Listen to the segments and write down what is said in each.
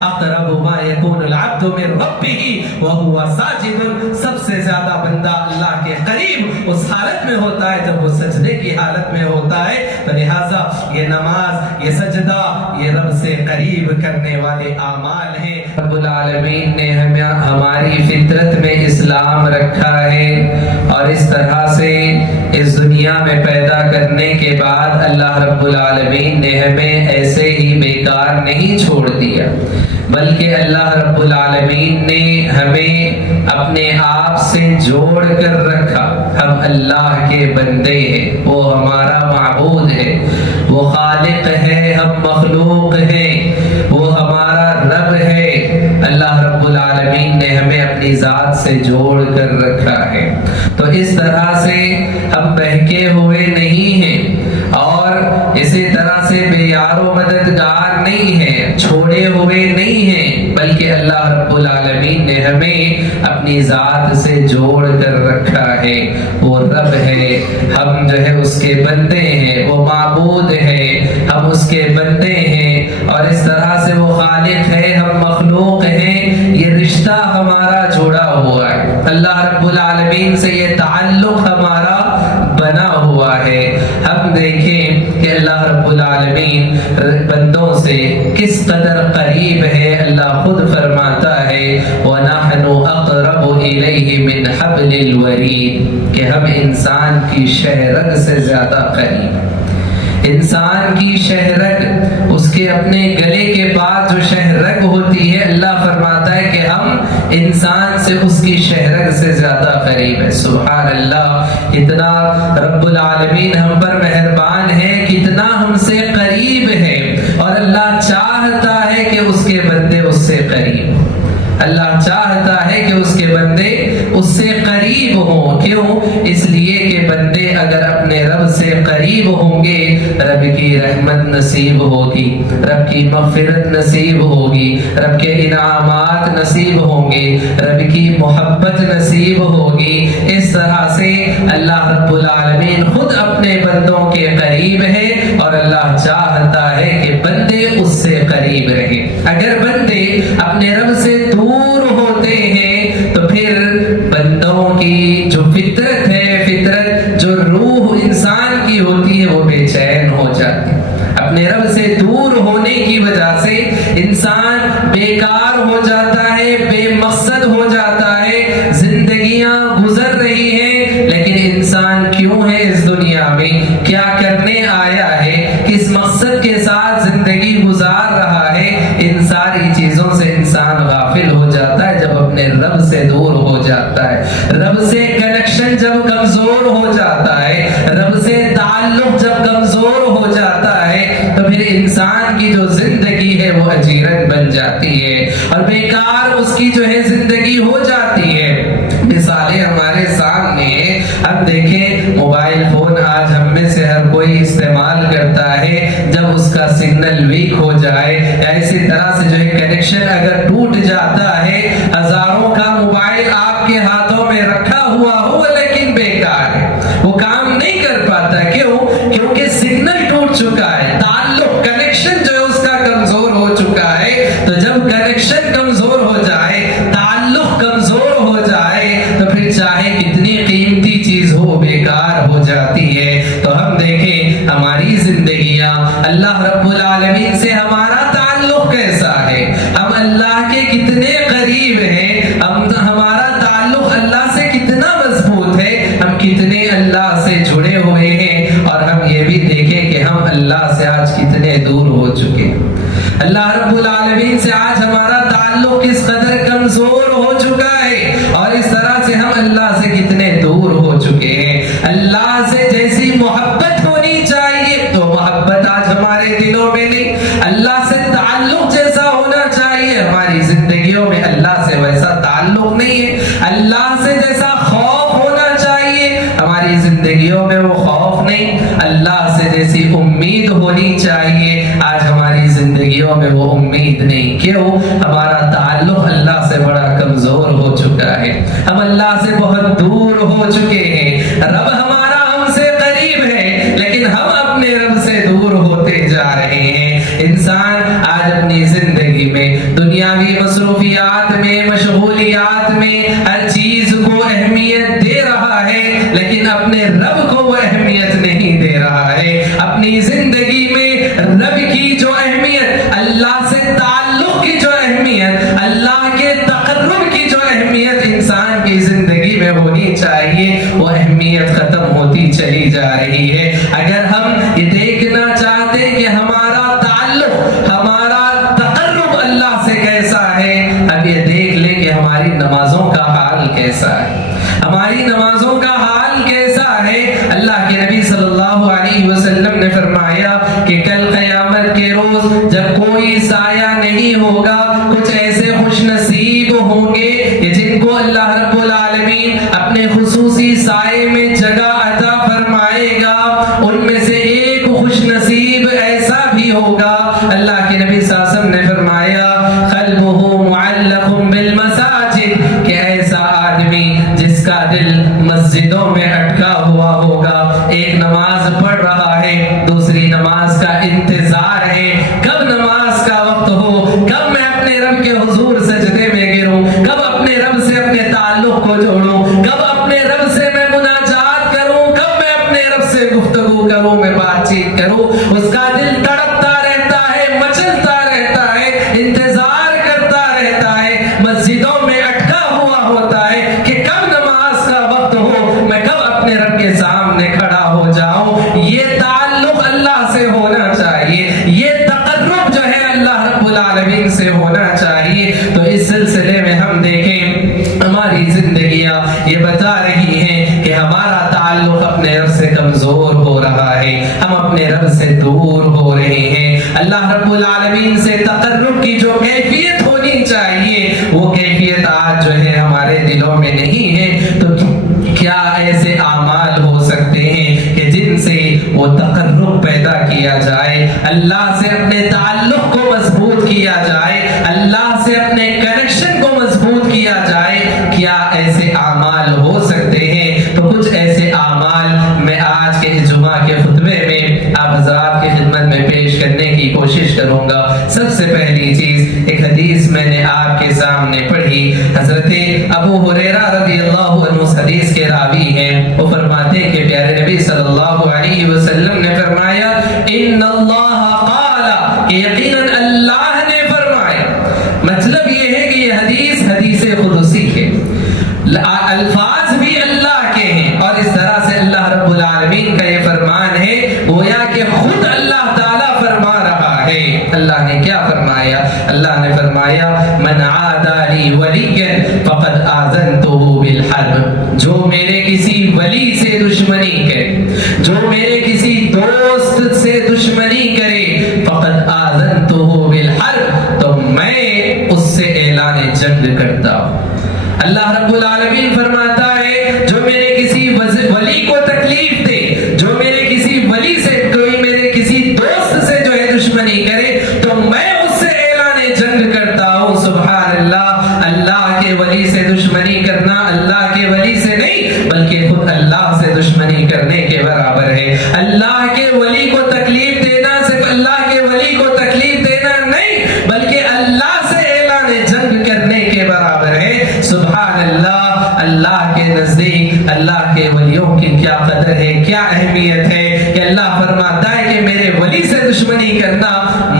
اقرب ما یکون العبد من ربہ وہو ساجد، سب سے زیادہ بندہ اللہ کے قریب اس حالت میں ہوتا ہے جب وہ سجدے کی حالت میں ہوتا ہے. تو لہٰذا یہ نماز، یہ سجدہ، یہ رب سے قریب کرنے والے اعمال ہیں. رب العالمین نے ہماری فطرت میں اسلام رکھا ہے، اور اس طرح سے اس دنیا میں پیدا کرنے کے بعد اللہ رب العالمین نے ہمیں ایسے ہی بیکار نہیں چھوڑ دیا، بلکہ اللہ رب العالمین نے ہمیں اپنے آپ سے جوڑ کر رکھا. ہم اللہ کے بندے ہیں، وہ ہمارا معبود ہے، وہ خالق ہے، ہم مخلوق ہیں، وہ ہمارا رب ہے. اللہ رب العالمین نے ہمیں اپنی ذات سے جوڑ کر رکھا ہے. تو اس طرح سے ہم بہکے ہوئے نہیں ہیں، اور اسی طرح سے بے یار و مددگار نہیں ہیں، چھوڑے ہوئے نہیں ہیں، بلکہ اللہ رب العالمین نے ہمیں اپنی ذات سے جوڑ کر رکھا ہے. وہ رب ہے، ہم جو ہے اس کے بندے ہیں، وہ معبود ہے، ہم اس کے بندے ہیں، اور اس طرح سے وہ خالق ہے، ہم مخلوق ہیں. یہ رشتہ ہمارا جڑا ہوا ہے، اللہ رب العالمین سے یہ تعلق ہمارا بنا ہوا ہے. ہم دیکھیں کہ اللہ رب العالمین بندوں سے کس قدر قریب ہے. اللہ خود فرماتا ہے وَنَحْنُ أَقْرَبُ إِلَيْهِ مِنْ حَبْلِ الْوَرِيدِ، کہ ہم انسان کی شہرگ سے زیادہ قریب. انسان کی شہرگ، اس کے اپنے گلے کے پاس جو شہرگ ہوتی ہے، اللہ فرماتا ہے کہ ہم انسان سے اس کی شہرگ سے زیادہ قریب ہے. سبحان اللہ، اتنا رب العالمین ہم پر مہربان ہے، کتنا ہم سے قریب ہے. اور اللہ چاہتا ہے کہ اس کے بندے اس سے قریب ہوں. اللہ چاہتا ہے کہ اس کے بندے اس سے قریب ہوں. کیوں؟ اس لیے کہ بندے اگر اپنے رب سے قریب ہوں گے، رب کی رحمت نصیب ہوگی، رب کی مغفرت نصیب ہوگی، رب کے انعامات نصیب ہوں گے، رب کی محبت نصیب ہوگی. اس طرح سے اللہ رب العالمین خود اپنے بندوں کے قریب ہے، اور اللہ چاہتا ہے کہ بندے اس سے قریب رہیں. اگر بندے اپنے رب سے دور ہوتے ہیں تو پھر بندوں کی جو فطرت ہے، فطرت جو روح انسان کی ہوتی ہے، وہ بے چین ہو جاتی ہے. اپنے رب سے دور ہونے کی وجہ سے انسان بیکار ہو جاتا ہے، بے مقصد ہو جاتا ہے. زندگیاں گزر رہی ہیں، لیکن انسان کیوں ہے اس دنیا میں، کیا کرنے آیا ہے، کس مقصد کے ساتھ زندگی گزار رہا ہے، ان ساری چیزوں سے انسان غافل ہو جاتا ہے جب اپنے رب سے دور ہو جاتا ہے. رب سے کنیکشن جب کمزور ہو جاتا ہے، رب سے تعلق جب کمزور ہو جاتا ہے، تو پھر انسان کی جو زندگی ہے وہ اجیرت بن جاتی ہے، اور بیکار اس کی جو ہے زندگی ہو جاتی ہے. مثالیں ہمارے سامنے، اب دیکھیں موبائل فون آج ہم میں سے ہر کوئی استعمال کرتا ہے. جب اس کا سگنل ویک ہو جائے، یا اسی طرح سے جو ہے کنیکشن اگر ٹوٹ جاتا ہے، ہزاروں کا موبائل آپ کے ہاتھوں میں رکھا ہوا ہو لیکن بیکار ہے، وہ کام نہیں کر پاتا. کیوں؟ کیونکہ سگنل ٹوٹ چکا ہے، تعلق کنیکشن جو ہے اس کا کمزور ہو چکا ہے. تو جب کنیکشن کمزور ہو جائے، تعلق کمزور ہو جائے، تو پھر چاہے کتنی قیمتی چیز ہو، بیکار ہو جاتی ہے. تو ہم دیکھیں ہماری زندگیاں، اللہ رب العالمین سے ہمارا تعلق کیسا ہے، ہم اللہ کے کتنے قریب ہیں، ہمارا تعلق اللہ سے کتنا مضبوط ہے، ہم کتنے اللہ سے جڑے ہوئے ہیں. اور ہم یہ بھی دیکھیں کہ ہم اللہ سے آج کتنے دور ہو چکے ہیں. اللہ رب العالمین سے آج ہمارا تعلق کس قدر کمزور ہو چکا ہے، اور اس طرح سے ہم اللہ سے کتنے دور ہو چکے ہیں. اللہ سے جیسی محبت ہونی چاہیے تو محبت آج ہمارے دلوں میں نہیں. اللہ سے تعلق جیسا ہونا چاہیے ہماری زندگیوں میں، اللہ سے ویسا تعلق نہیں ہے. اللہ سے جیسا خوف ہونا چاہیے ہماری زندگیوں میں، وہ خوف نہیں. اللہ سے جیسی امید ہونی چاہیے آج ہماری زندگیوں میں وہ امید نہیں. کیوں؟ ہمارا تعلق اللہ سے بڑا کمزور ہو چکا ہے، ہم اللہ سے بہت دور ہو چکے ہیں. رب ہمارا ہم سے قریب ہے، لیکن ہم اپنے رب سے دور ہوتے جا رہے ہیں. انسان آج اپنی زندگی میں دنیا دنیاوی مصروفیات میں، مشغولیات میں ہر چیز کو اہمیت دے رہا ہے، لیکن اپنے رب کو وہ اہمیت نہیں دے رہا ہے۔ اپنی زندگی میں رب کی جو اہمیت، اللہ سے تعلق کی جو اہمیت، اللہ کے تقرب کی جو اہمیت انسان کی زندگی میں ہونی چاہیے، وہ اہمیت ختم ہوتی چلی جا رہی ہے۔ اگر ہم یہ دیکھنا چاہتے ہیں کہ ہمارا تعلق، ہمارا تقرب اللہ سے کیسا ہے، اب یہ دیکھ لیں کہ ہماری نمازوں کا حال کیسا ہے، ہماری نمازوں کا حال کیسا ہے۔ اللہ کے نبی صلی اللہ علیہ وسلم نے فرمایا کہ کل قیامت کے روز جب کوئی سایہ نہیں ہوگا، کچھ ایسے خوش نصیب ہوں گے کہ جن کو اللہ رب العالمین اپنے خصوصی سائے میں جگہ عطا فرمائے گا۔ ان میں سے ایک خوش نصیب ایسا بھی ہوگا، اللہ کے نبی صلی اللہ علیہ وسلم نے فرمایا قلبہ معلق بالمساجد، کہ ایسا آدمی جس کا دل مسجدوں میں اٹکا ہوا ہوگا، ایک نماز پڑھ رہا ہے، دوسری نماز کا انتظار ہے، کب نماز کا وقت ہو، کب میں اپنے رب کے حضور سجدے میں گروں، کب اپنے رب سے اپنے تعلق کو جوڑوں، کب اپنے رب سے میں مناجات کروں، کب میں اپنے رب سے گفتگو کروں، میں بات چیت کروں، اس کا دل تڑپتا رہتا ہے، مچلتا رہتا ہے، انتظار کرتا رہتا ہے، مسجدوں میں اٹکا ہوا ہوتا ہے کہ کب نماز کا وقت ہو، میں کب اپنے رب کے سامنے کھڑا ہو جاؤں۔ یہ تعلق اللہ سے ہونا چاہیے، یہ تقرب جو ہے اللہ رب العالمین سے ہونا چاہیے۔ تو اس سلسلے میں ہم دیکھیں ہماری زندگیاں یہ بتا رہی ہیں کہ ہمارا تعلق اپنے رب سے کمزور ہو رہا ہے، ہم اپنے رب سے دور ہو رہے ہیں۔ اللہ رب العالمین سے تقرب کی جو کیفیت ہونی چاہیے، وہ کیفیت آج جو ہے ہمارے دلوں میں نہیں ہے۔ تو کیا ایسے اعمال ہو سکتے ہیں کہ جن سے وہ تقرب پیدا کیا جائے، اللہ سے اپنے تعلق کو مضبوط کیا جائے، اللہ سے اپنے کنیکشن کو مضبوط کیا جائے؟ کیا ایسے اعمال ہو سکتے ہیں؟ تو کچھ ایسے اعمال میں آج کے جمعہ کے خطبے میں آپ حضرات کی خدمت میں پیش کرنے کی کوشش کروں گا۔ سب سے پہلی چیز، ایک حدیث میں نے آپ کے سامنے پڑھی، حضرت ابو ہریرہ رضی اللہ عنہ اس حدیث کے راوی ہیں، وہ فرماتے ہیں کہ پیارے نبی صلی اللہ علیہ وسلم نے فرمایا ان اللہ قال، کہ یقیناً اللہ نے فرمایا۔ مطلب یہ ہے کہ یہ حدیث قدسی ہے، الفاظ بھی اللہ کے ہیں، اور اس طرح سے اللہ رب العالمین کا یہ فرمان ہے گویا کہ خود اللہ تعالیٰ فرما رہا ہے۔ اللہ نے کیا فرمایا؟ اللہ نے فرمایا من عادى لي وليا فقد آذنته بالحرب، جو میرے کسی ولی سے دشمنی کرے، جو میرے کسی دوست سے دشمنی کرے، فقد آذنته بالحرب، تو میں اس سے اعلان جنگ کرتا ہوں۔ اللہ رب العالمین فرماتا ہے جو میرے کسی ولی کو تکلیف دے، جو میرے کسی ولی سے، کوئی میرے کسی دوست سے جو ہے دشمنی کرے، تو میں اس سے اعلان جنگ کرتا ہوں۔ سبحان اللہ، اللہ کے ولی سے دشمنی کرنا اللہ کے ولی سے نہیں بلکہ خود اللہ سے دشمنی کرنے کے برابر ہے۔ اللہ کے ولی کو تکلیف دینا صرف اللہ کے ولی کو تکلیف دینا نہیں بلکہ اللہ سے اعلان جنگ کرنے کے برابر ہے۔ سبحان اللہ، اللہ کے نزدیک اللہ کے ولیوں کی کیا قدر ہے، کیا اہمیت ہے کہ اللہ فرماتا ہے کہ میرے ولی سے دشمنی کرنا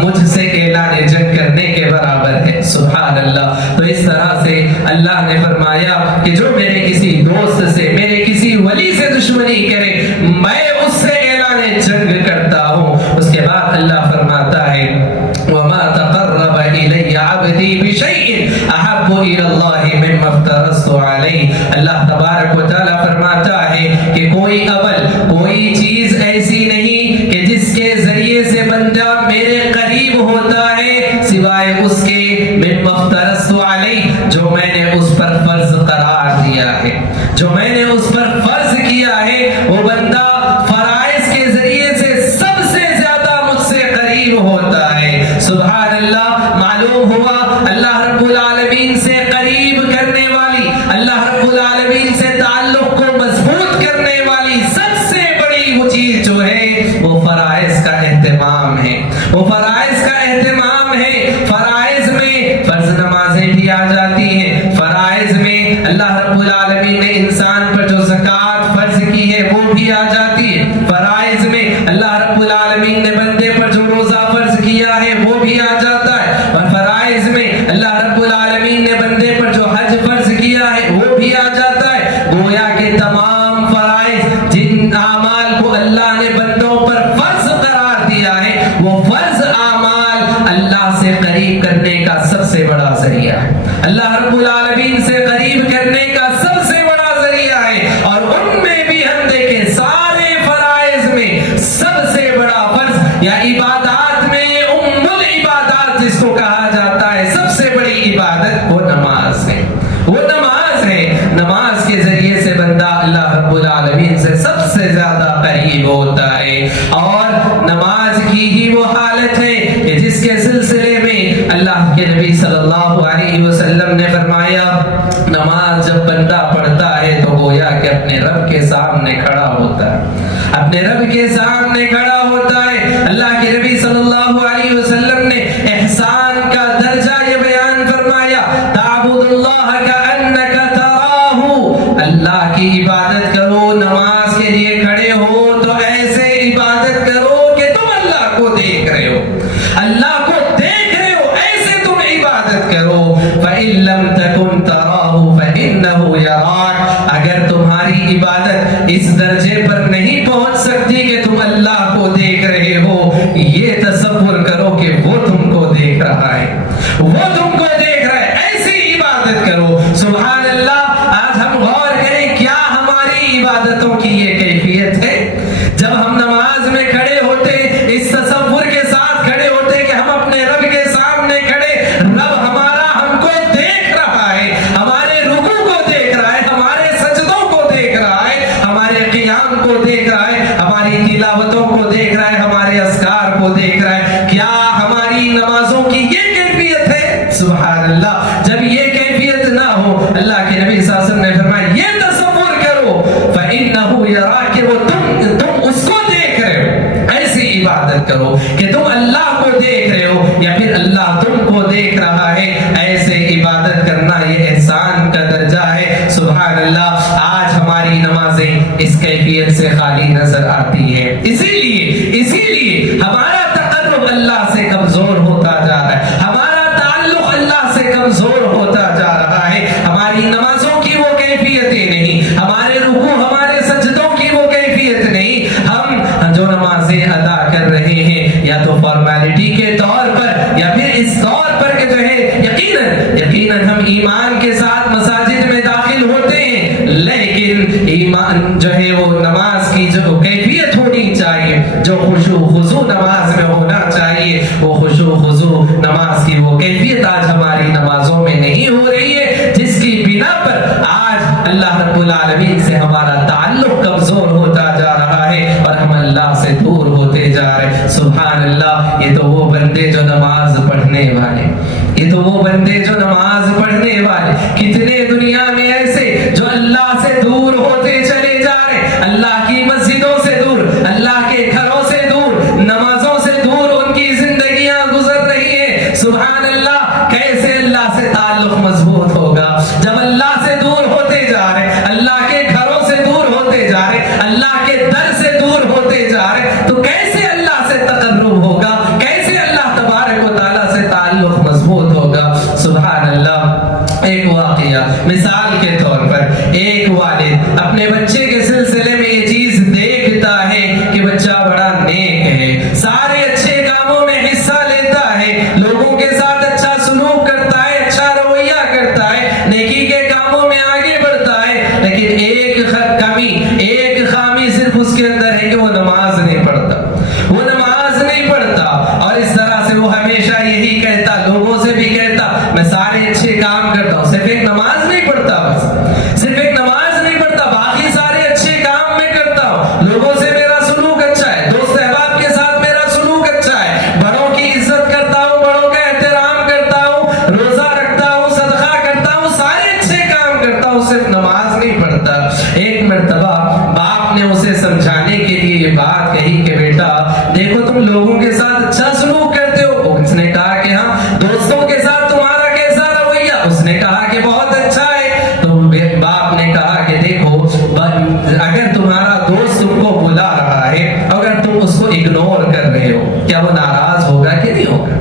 مجھ سے اعلان جنگ کرنے کے برابر ہے۔ سبحان اللہ۔ تو اس طرح سے اللہ نے فرمایا کہ جو میرے کسی دوست سے، میرے کسی ولی سے دشمنی کرے، میں اس سے اعلان جنگ کرتا ہوں۔ اس کے بعد اللہ فرماتا ہے وَمَا تَقَرَّبَ إِلَيَّ عَبْدِي بِشَيْءٍ أَحَبُّ إِلَى اللَّهِ مِمَّا افْتَرَضْتُ عَلَيْهِ۔ اللہ تبارک و تعالیٰ فرماتا ہے کہ کوئی عمل، کوئی چیز ایسی نہیں کہ جس کے ذریعے سے بندہ میرے قریب ہوتا ہے سوائے اس کے مِمَّا افْتَرَضْتُ عَلَيْهِ، جو میں نے اس پر فرض قرار دیا ہے، جو میں نے اس پر فرض کیا ہے، وہ بندہ فرائض کے ذریعے سے سب سے زیادہ مجھ سے قریب ہوتا ہے۔ سبحان اللہ۔ معلوم ہوا اللہ رب العالمین سے قریب کرنے والی، اللہ رب العالمین سے تعلق کو مضبوط کرنے والی سب سے بڑی وہ چیز جو ہے وہ فرائض کا اہتمام ہے، وہ فرائض کا اہتمام ہے۔ فرائض میں فرض سے بڑا ذریعہ ہے، اللہ رب العالمین سے قریب کرنے کا سب سے بڑا ذریعہ ہے، اور ان میں بھی ہم دیکھیں سارے فرائض میں سب سے بڑا فرض یا عبادات میں ام العبادات جس کو کہا جاتا ہے، سب سے بڑی عبادت وہ نماز ہے، وہ نماز ہے۔ نماز کے ذریعے سے بندہ اللہ رب العالمین سے سب سے زیادہ قریب ہوتا ہے، اور نماز کی ہی وہ حالت ہے کہ جس کے سلسلے میں اللہ کے نبی صلی اللہ علیہ وسلم نے فرمایا نماز جب بندہ پڑھتا ہے تو گویا کہ اپنے رب کے سامنے کھڑا ہوتا ہے، اپنے رب کے سامنے کھڑا ہوتا ہے۔ اللہ کے نبی صلی اللہ علیہ وسلم نے احسان کا درجہ یہ بیان فرمایا، تعبد اللہ کأنک تراہ، اللہ کی عبادت کرو، نماز کے لیے کھڑے ہو تو ایسے عبادت کرو کہ تم اللہ کو دیکھ رہے ہو، اللہ کو دیکھ رہے ہو، ایسے تم عبادت کرو۔ فَإِن لَّمْ تَكُن تَرَاهُ فَإِنَّهُ يَرَاكَ، اگر تمہاری عبادت اس درجے پر نہیں پہنچ سکتی کہ تم اللہ کو دیکھ رہے ہو، یہ تصور کرو کہ وہ تم کو دیکھ رہا ہے، وہ تم کو دیکھ رہا ہے، ایسی عبادت کرو۔ سبحان اللہ، آج ہم غور کریں کیا ہماری عبادتوں کی یہ کیفیت ہے؟ جب ہم نماز میں کھڑے ہوتے اس تصور کے ساتھ کھڑے ہوتے کہ ہم اپنے رب کے سامنے کھڑے، رب ہمارا ہم کو دیکھ رہا ہے، ہمارے رکوع کو دیکھ رہا ہے، ہمارے سجدوں کو دیکھ رہا ہے، ہمارے قیام کو دیکھ رہا ہے، ہماری تلاوتوں کو دیکھ رہا ہے، ہمارے اذکار کو دیکھ رہا ہے۔ کیا ہماری نمازوں کی یہ کیفیت ہے؟ سبحان اللہ، جب یہ کیفیت نہ ہو، اللہ کے نبی صلی اللہ علیہ وسلم نے فرمایا یہ تصور کرو فَإِنَّهُ يَرَاكَ، وہ تم اس کو دیکھ رہے ہو، ایسی عبادت کرو کہ تم اللہ کو دیکھ رہے ہو یا پھر اللہ تم کو دیکھ رہا ہے، ایسے عبادت کرنا یہ احسان کا درجہ ہے۔ سبحان اللہ، آج ہماری نمازیں اس کیفیت سے خالی نظر آتی ہے، اسی لیے ہمارا تقرب اللہ سے کمزور ہوتا جا رہا ہے، ہمارا تعلق اللہ سے کمزور ہوتا جا رہا ہے، ہماری نمازوں کی وہ کیفیتیں نہیں، ہمارے رکوع ہمارے سجدوں کی وہ کیفیت نہیں، ہم جو نمازیں ادا کر رہے ہیں یا تو فارمیلٹی کے طور پر یا پھر اس طور پر کہ جو ہے یقیناً ہم ایمان کے ساتھ مساجد میں داخل ہوتے ہیں، لیکن ایمان جو ہے وہ نماز کی جو کیفیت ہونی چاہیے، جو خشوع خضوع نماز میں ہونا چاہیے، وہ خشوع خضوع نماز کی وہ کیفیت آج ہماری نمازوں میں نہیں ہو رہی ہے، جس کی بنا پر آج اللہ رب العالمین سے ہمارا تعلق کمزور ہوتا جا رہا ہے اور ہم اللہ سے دور ہوتے جا رہے ہیں۔ سبحان اللہ، یہ تو وہ بندے جو نماز پڑھنے والے، یہ تو وہ بندے جو نماز پڑھنے والے، کتنے دنیا میں ایسے جو اللہ سے دور ہوتے چلے جا رہے، اللہ کی مسجدوں سے دور، اللہ کے گھروں سے دور، نمازوں سے دور ان کی زندگیاں گزر رہی ہیں۔ سبحان اللہ، کیسے اللہ سے تعلق مضبوط ہوگا جب اللہ سے دور ہوتے جا رہے، اللہ کے گھروں سے دور ہوتے جا رہے، اللہ کے در سے دور ہوتے جا رہے، تو کیسے اللہ سے تقرب ہوگا، کیسے اللہ تبارک و تعالیٰ سے تعلق مضبوط ہوگا؟ سبحان اللہ، ایک واقعہ مثال کے طور پر، ایک والد اپنے بچے کے سلسلے میں یہ چیز دیکھتا ہے کہ بچہ بڑا نیک ہے، سارے اچھے کاموں میں حصہ لیتا ہے، لوگوں کے ساتھ اچھا سلوک کرتا ہے، اچھا رویہ کرتا ہے، نیکی کے کاموں میں آگے بڑھتا ہے، لیکن ایک کمی، ایک خامی صرف اس کے اندر ہے کہ وہ نماز نہیں پڑھتا، وہ نماز نہیں پڑھتا، اور اس طرح سے وہ ہمیشہ یہی کہتا، لوگوں سے بھی کہتا میں سارے اچھے کام کرتا ہوں، صرف ایک نماز نہیں پڑھتا، بس صرف ایک نماز نہیں پڑھتا، باقی سارے اچھے کام میں کرتا ہوں، لوگوں سے میرا سلوک اچھا ہے، دوست احباب کے ساتھ میرا سلوک اچھا ہے، بڑوں کی عزت کرتا ہوں، بڑوں کا احترام کرتا ہوں، روزہ رکھتا ہوں، صدقہ کرتا ہوں، سارے اچھے کام کرتا ہوں، صرف نماز نہیں پڑھتا۔ ایک مرتبہ باپ نے اسے سمجھانے کے لیے یہ بات کہی کہ بیٹا دیکھو تم لوگوں کے ساتھ اچھا سلوک کرتے ہو، اس نے کہا کہ ہاں، دوستوں کے ساتھ تمہارا کیسا رویہ، اس نے کہا کہ بہت اچھا ہے، تو باپ نے کہا کہ دیکھو اگر تمہارا دوست تم کو بلا رہا ہے، اگر تم اس کو اگنور کر رہے ہو، کیا وہ ناراض ہوگا کہ نہیں ہوگا؟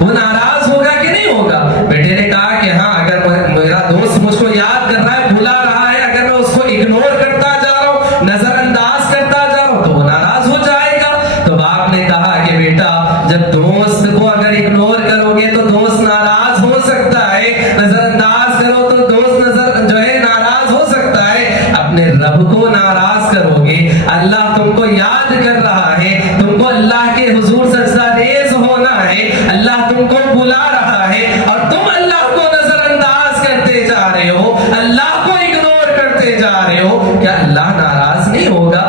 وہ ناراض ہوگا کہ نہیں ہوگا؟ بیٹے نے کہا کہ ہاں، اگر میرا دوست مجھ کو یاد کر رہا ہے، بلا رہا ہے، اگر میں اس کو اگنور کرتا جا رہا ہوں، نظر انداز کرتا جا رہا ہوں، تو وہ ناراض ہو جائے گا۔ تو باپ نے کہا کہ بیٹا جب دوست کو اگر اگنور کرو گے تو دوست ناراض ہو ہو سکتا ہے, نظر انداز کرو تو دوست نظر جو ہے ناراض ہو سکتا ہے. اپنے رب کو ناراض کرو گے, اللہ تم کو یاد کر رہا ہے, تم کو اللہ کے حضور سجدہ ریز ہونا ہے, اللہ تم کو بلا رہا ہے, اور تم اللہ کو نظر انداز کرتے جا رہے ہو, اللہ کو اگنور کرتے جا رہے ہو. کیا اللہ ناراض نہیں ہوگا؟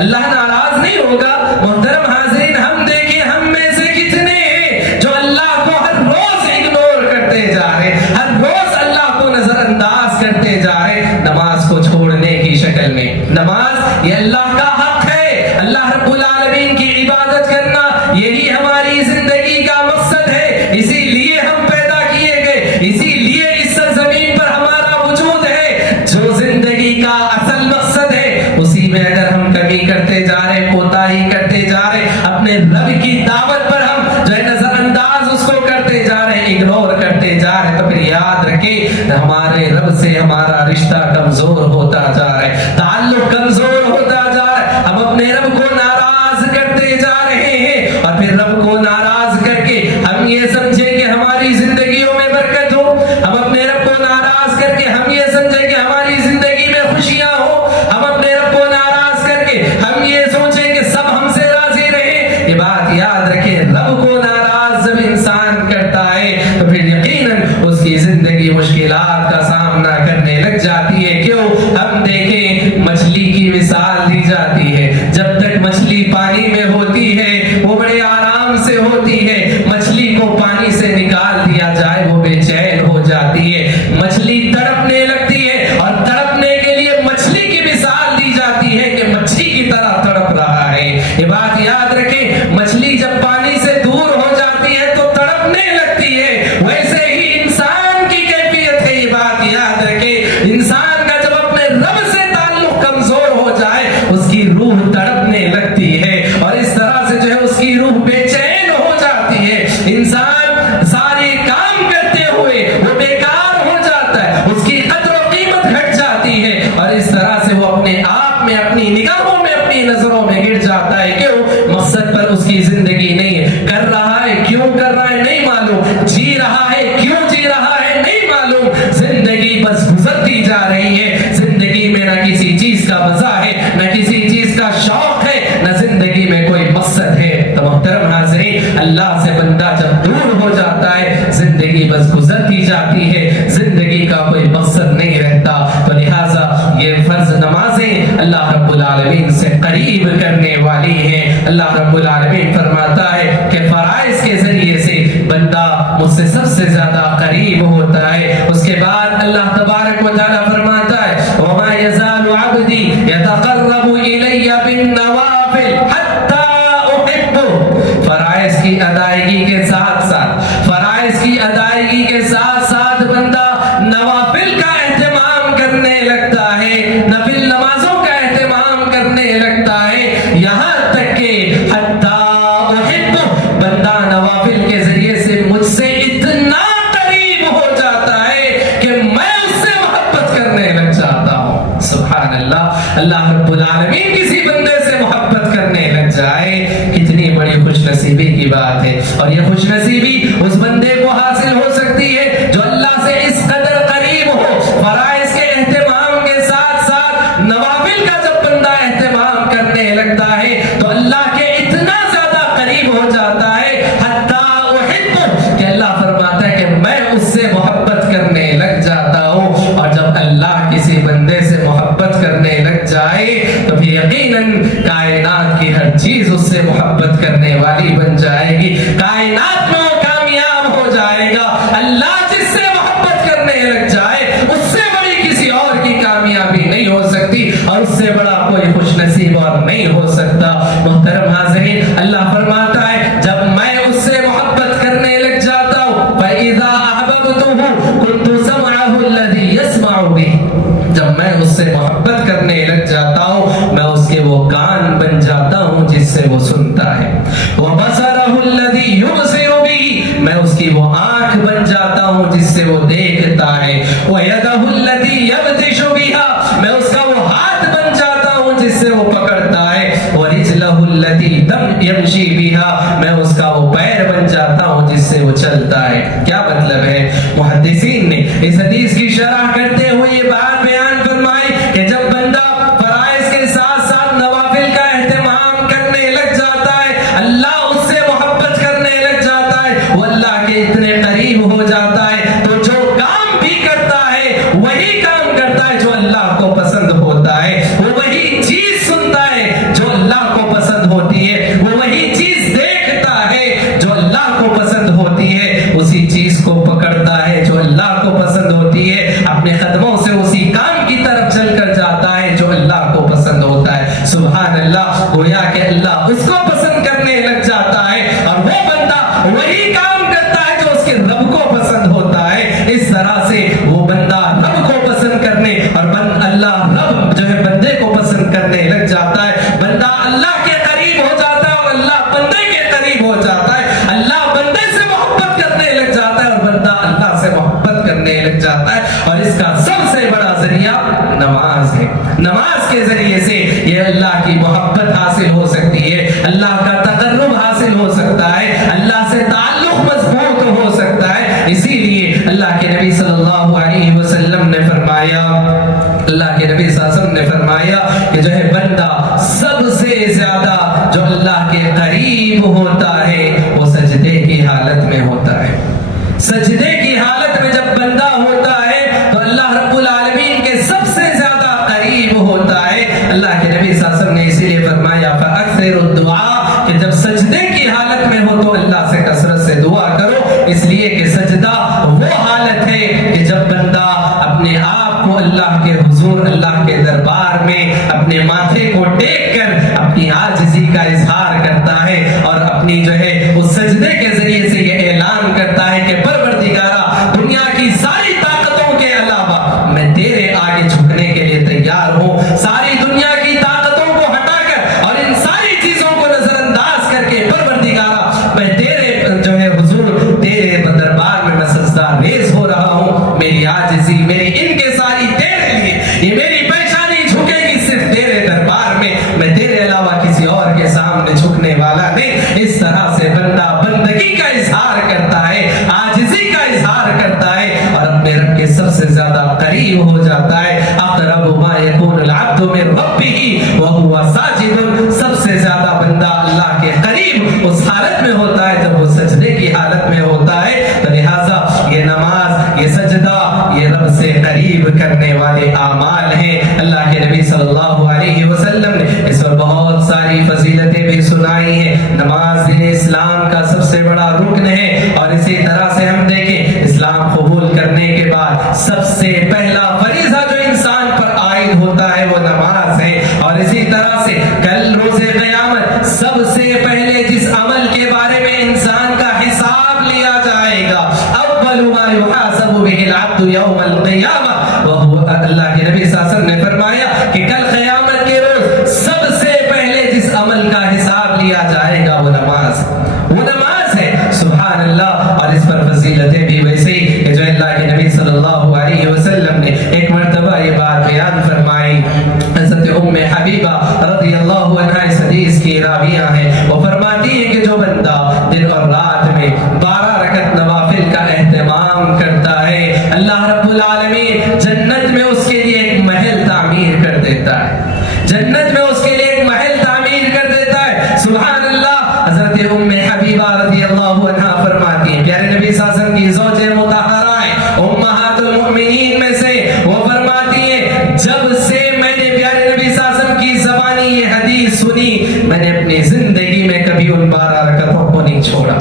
اللہ ناراض نہیں ہوگا؟ محترم حاضرین, ہم دیکھیں ہم میں سے کتنے ہیں جو اللہ کو ہر روز اگنور کرتے جا رہے, ہر روز اللہ کو نظر انداز کرتے جا رہے, نماز کو چھوڑنے کی شکل میں. نماز یہ اللہ کا حق ہے, اللہ رب العالمین کی عبادت کرنا یہی ہماری زندگی کا مقصد ہے, اسی لیے ہم پیدا کیے گئے, اسی لیے اس سرزمین پر ہمارا وجود ہے. جو زندگی کا اصل مقصد ہے اسی میں اگر ہم کمی کرتے جا رہے, کوتاہی کرتے جا رہے, اپنے رب کی دعوت پر ہم جو ہے نظر انداز اس کو کرتے جا رہے, اگنور کرتے جا رہے, تو پھر یاد رکھیں ہمارے رب سے ہمارا رشتہ کمزور ہوتا جا رہا ہے, تعلق کمزور ہوتا جا رہا ہے. ہم اپنے رب کو ناراض کرتے جا رہے ہیں, اور پھر رب کو ناراض کر کے ہم یہ سمجھیں کہ ہماری زندگیوں میں برکت ہو, ہم اپنے رب کو ناراض کر کے ہم یہ سمجھیں کہ ہماری زندگی میں خوشیاں ہو, ہم اپنے رب کو ناراض کر کے ہم یہ سوچیں کہ سب ہم سے راضی رہے. یہ بات یاد رکھیں, رب کو ناراض جب انسان کرتا ہے تو پھر یقیناً اس کی زندگی مشکلات کا سامنا کرنے لگ جاتی ہے. کیوں؟ ہم دیکھیں مچھلی کی مثال دی جاتی ہے, جب تک مچھلی پانی میں ہوتی ہے وہ بڑے آرام سے ہوتی ہے, مچھلی کو پانی سے نکال دیا جائے وہ بے چین ہو جاتی ہے, مچھلی تڑپنے لگتی ہے, اور تڑپنے کے لیے مچھلی کی مثال دی جاتی ہے کہ مچھلی کی طرح تڑپ رہا ہے. یہ بات یاد رکھیں, مچھلی جب پانی سے دور ہو جاتی ہے تو تڑپنے لگتی ہے, ویسے ہی انسان کی کیفیت ہے. یہ بات یاد رکھیں, انسان کا جب اپنے رب سے تعلق کمزور ہو جائے اس کی روح تڑپنے لگتی ہے, اور اس طرح سے جو ہے اس کی روح بے چین ہو جاتی ہے. انسان سارے کام کرتے ہوئے وہ بیکار ہو جاتا ہے, اس کی قدر و قیمت گھٹ جاتی ہے, اور اس طرح سے وہ اپنے آپ میں, اپنی نگاہوں میں, اپنی نظروں میں گر جاتا ہے. کیوں؟ مقصد پر اس کی زندگی نہیں ہے, کر رہا ہے کیوں کر رہا ہے نہیں معلوم, جی رہا ہے کیوں جی رہا ہے نہیں معلوم, زندگی بس گزرتی جا رہی ہے, زندگی میں نہ کسی چیز کا مزہ ہے, نہ کسی چیز کا شوق ہے, نہ زندگی میں کوئی مقصد ہے. تو محترم حاضرین, اللہ سے بندہ جب دور ہو جاتا ہے زندگی بس گزرتی جاتی ہے, زندگی کا کوئی مقصد نہیں رہتا. تو لہٰذا یہ فرض نمازیں اللہ رب العالمین سے قریب کرنے والی ہیں. اللہ رب العالمین فرماتا ہے کہ فرائض کے ذریعے سے بندہ مجھ سے سب سے زیادہ قریب ہوتا ہے. اس کے بعد اللہ تبارک و تعالیٰ فرماتا ہے وَمَا يَزَالُ عَبْدِي يَتَقَرَّبُ إِلَيَّ بِالنَّوَافِلِ حَتَّى أُحِبَّهُ. فرائض کی ادائیگی کے ساتھ ساتھ, فرائض کی ادائیگی کے ساتھ ساتھ بندہ نوافل کا اہتمام کرنے لگتا ہے, نفل نمازوں کا اہتمام کرنے لگتا ہے, یہاں تک کہ حتیٰ احب, بندہ نوافل کے ذریعے سے مجھ سے اتنا قریب ہو جاتا ہے کہ میں اس سے محبت کرنے لگ جاتا ہوں. سبحان اللہ, اللہ رب العالمین کسی بندے سے محبت کرنے لگ جائے, کتنی بڑی خوش نصیبی کی بات ہے. اور یہ خوش نصیبی اس بندے کو حاصل ہو سکتی ہے جو اللہ سے اس قدر قریب ہو. فرائض کے اہتمام کے ساتھ ساتھ نوافل کا جب بندہ اہتمام کرنے لگتا ہے تو اللہ کے اتنا زیادہ قریب ہو جاتا ہے حتیٰ احب, کہ اللہ فرماتا ہے کہ میں اس سے محبت کرنے لگ جاتا ہوں. اور جب اللہ کسی بندے سے محبت کرنے لگ جائے تو پھر یقیناً کائنات کی ہر چیز اس سے محبت کرنے والی بن جائے گی, کائنات میں وہ کامیاب ہو جائے گا. اللہ جس سے محبت کرنے لگ جائے اس سے بڑی کسی اور کی کامیابی نہیں ہو سکتی, اور اس سے بڑا کوئی خوش نصیب اور نہیں ہو سکتا. محترم حاضرین, اللہ فرماتا ہے جب میں اس سے محبت کرنے لگ جاتا ہوں فَإِذَا أَحْبَبْتُهُ كُنْتُ سَمْعَهُ الَّذِي يَسْمَعُ بِهِ, جب میں اس سے محبت کرنے لگ جاتا ہوں میں اس کے وہ کان بن جاتا ہوں جس سے وہ سنتا ہے. وَبَصَرَهُ الَّذِي يُبْصِرُ بِهِ, میں اس کی وہ آنکھ بن جاتا ہوں جس سے وہ دیکھتا ہے. وَيَدَهُ الَّتِي يَبْطِشُ بِهَا, میں اس کا وہ ہاتھ بن جاتا ہوں جس سے وہ پکڑتا ہے. وَرِجْلَهُ الَّتِي يَمْشِي بِهَا, میں اس کا وہ پیر بن جاتا ہوں جس سے وہ چلتا ہے. کیا مطلب ہے؟ محدثین نے اس حدیث کی شرح کرتے ہوئے یہ بات بیان فرمائی کہ جب بندہ فرائض کے ساتھ ساتھ نوافل کا اہتمام کرنے لگ جاتا ہے، اللہ اس سے محبت کرنے لگ جاتا ہے، وہ اللہ کے اتنے قریب ہو جاتا ہے، تو جو کام بھی کرتا ہے وہی کام کرتا ہے جو اللہ کو پسند ہوتا ہے، وہ وہی چیز سنتا ہے جو اللہ کو پسند ہوتی ہے، وہ وہی چیز دیکھتا ہے جو اللہ کو پسند ہوتی ہے، اسی چیز کو پکڑتا ہے جو اللہ کو پسند ہوتی ہے، اپنے قدموں سے اسی کام کی طرف چل کر جاتا ہے جو اللہ کو پسند ہوتا ہے۔ سبحان اللہ، گویا کہ اللہ اس کو پسند کرنے لگ جاتا ہے اور وہ بندہ وہی کام کرتا ہے جو اس کے رب کو پسند ہوتا ہے۔ اس طرح سے وہ بندہ رب کو پسند کرنے اور اللہ رب جو ہے بندے کو پسند کرنے لگ جاتا ہے، بندہ اللہ کے قریب ہو جاتا ہے اور اللہ بندے کے قریب ہو جاتا ہے، اللہ بندے سے محبت کرنے لگ جاتا ہے اور بندہ اللہ سے محبت کرنے لگ جاتا ہے۔ اور اس کا سب سے بڑا ذریعہ نماز ہے۔ نماز کے ذریعے سے یہ اللہ کی محبت حاصل ہو سکتی ہے، اللہ کا تقرب حاصل ہو سکتا ہے، اللہ سے تعلق مضبوط ہو سکتا ہے۔ اسی لیے اللہ کے نبی صلی اللہ علیہ وسلم نے فرمایا، اللہ کے نبی صلی اللہ علیہ وسلم نے فرمایا کہ جو ہے بندہ سب سے زیادہ جو اللہ کے قریب ہوتا ہے وہ سجدے کی حالت میں ہوتا ہے۔ سجدے کی حالت میں جب بندہ ہوتا ہے تو اللہ رب العالمین کے سب سے زیادہ قریب ہوتا ہے۔ اللہ کے نبی صلی اللہ علیہ وسلم نے اسی لیے فرمایا فَأَكْثِرُ الدُّعَاء، کہ جب سجدے کی حالت میں ہو تو اللہ سے کثرت سے دعا کرو، اس لیے کہ سجدہ وہ حالت ہے کہ جب بندہ اپنے آپ کو اللہ کے حضور، اللہ کے دربار میں اپنے ماتھے کو ٹیک کر اپنی عاجزی کا اظہار کرتا ہے اور اپنی جو ہے اس سجدے کے ذریعے سے یہ اعلان کرتا ہے کہ پروردگارا، دنیا کی ساری طاقتوں کے علاوہ میں تیرے آگے جھکنے کے لیے تیار ہوں، ساری دنیا کی طاقتوں کو ہٹا کر اور ان ساری چیزوں کو نظر انداز کر کے پروردگارا میں تیرے جو ہے حضور، تیرے دربار میں میں سجدہ ریز ہو رہا ہوں، میری عاجزی، میری ان کے ساری تیرے لیے، یہ میری پیشانی جھکے گی صرف تیرے دربار میں تیرے علاوہ کسی اور کے سامنے جھکنے والا نہیں۔ اس طرح سے بندہ بندگی کا اظہار کرتا ہے، عاجزی کا اظہار کرتا ہے اور اپنے رب کے سب سے زیادہ قریب ہو جاتا ہے۔ اقرب ما یکون العبد من ربہ وہو ساجد، سب سے زیادہ بندہ اللہ کے قریب اس حالت میں ہوتا ہے جب وہ سجدے کی حالت میں ہوتا ہے۔ تو لہٰذا یہ نماز، یہ سجدہ، یہ رب سے قریب کرنے والے اعمال ہیں۔ اللہ کے نبی صلی اللہ علیہ وسلم نے اس پر بہت ساری فضیلتیں بھی سنائی ہیں۔ نماز دین اسلام کا سب سے بڑا رکن ہے اور اسی طرح سے ہم دیکھیں اسلام قبول کرنے کے بعد سب سے پہلا فریضہ جو انسان پر عائد ہوتا ہے وہ نماز ہے، اور اسی طرح سے کل روز قیامت سب سے پہلے جس عمل کے بارے میں انسان کا حساب لیا جائے گا، اول ما یحاسب به العبد یوم القیامہ، وہ اللہ کے نبی صلی اللہ علیہ وسلم نے فرمایا کہ کل قیامت کے روز سب سے پہلے جس عمل کا حساب لیا جائے گا وہ نماز ہے۔ سبحان اللہ، اور اس پر فضیلتیں بھی ویسے ہی کہ جو اللہ کے نبی صلی اللہ علیہ وسلم نے ایک مرتبہ یہ بات بیان فرمائی، حضرت ام حبیبہ رضی اللہ عنہا اس حدیث کی راویہ ہیں، وہ فرماتی ہیں کہ جو بندہ دن اور رات میں 12 رکعت نوافل کا اہتمام کرتا ہے، اللہ رب العالمین جنت میں اس کے لیے ایک محل تعمیر کر دیتا ہے، جنت میں اس کے لیے ایک محل تعمیر کر دیتا ہے۔ سبحان اللہ، حضرت ام حبیبہ رضی اللہ عنہا فرماتی ہیں، پیارے نبی صلی اللہ علیہ وسلم کی زوج مطہرہ ہیں، امہات المؤمنین میں سے، وہ فرماتی ہیں جب سے میں نے پیارے نبی صلی اللہ علیہ وسلم کی زبانی یہ حدیث سنی، میں نے اپنی زندگی میں کبھی ان 12 رکعتوں کو نہیں چھوڑا،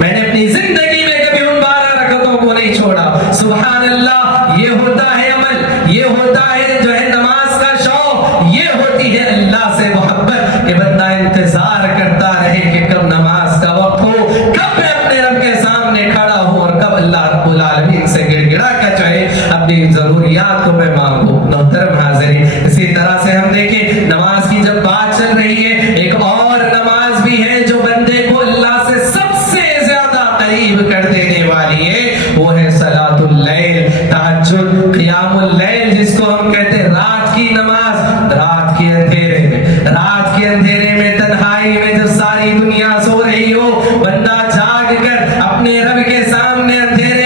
میں نے اپنی زندگی میں کبھی ان 12 رکعتوں کو نہیں چھوڑا۔ سبحان اللہ، یہ ہوتا ہے عمل، یہ ہوتا ہے جو ہے نماز کا شوق، یہ ہوتی ہے اللہ سے محبت کہ بندہ انتظار کرتا رہے کہ کب نماز کا وقت ہو، کب میں اپنے رب کے سامنے کھڑا ہوں اور کب اللہ رب العالمین سے گڑ گڑا کر جو ہے اپنی ضروریات کو میں مانگوں۔ محترم حاضرین، اسی طرح سے ہم دیکھیں نماز کی جب بات چل رہی ہے، ایک اور نماز بھی ہے جو بندے کو اللہ سے سب سے زیادہ قریب کر دینے والی ہے، وہ ہے صلاۃ اللیل، تہجد، قیام اللیل جس کو ہم کہتے ہیں، رات کی نماز، رات کے اندھیرے میں، رات کے اندھیرے میں، تنہائی میں جب ساری دنیا سو رہی ہو، بندہ جاگ کر اپنے رب کے سامنے اندھیرے